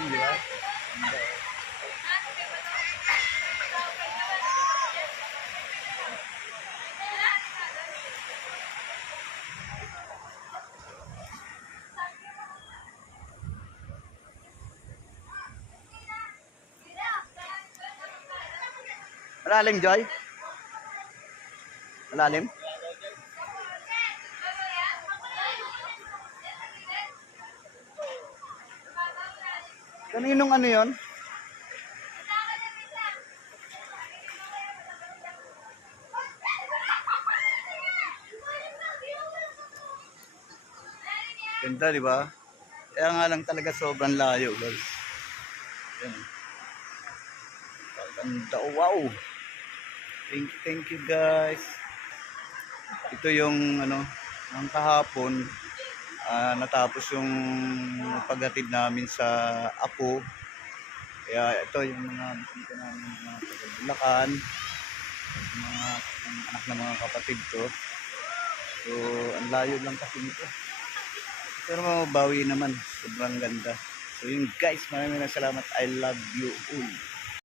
malalim, di ba? Ganda. Malalim, Joy? Malalim? Kaninong ano yon? Ganda, di ba? Kaya nga lang talaga sobrang layo, guys. Yan. Ganda, oh, wow. Thank you, guys. Ito yung ano, ang kahapon, natapos yung paghatid namin sa Apo. Kaya ito yung mga bisita namin, mga taga-Bulacan, mga anak ng mga kapatid ko. So, ang layo lang kasi nito. Pero mabawi naman, sobrang ganda. So yun guys, maraming salamat. I love you all.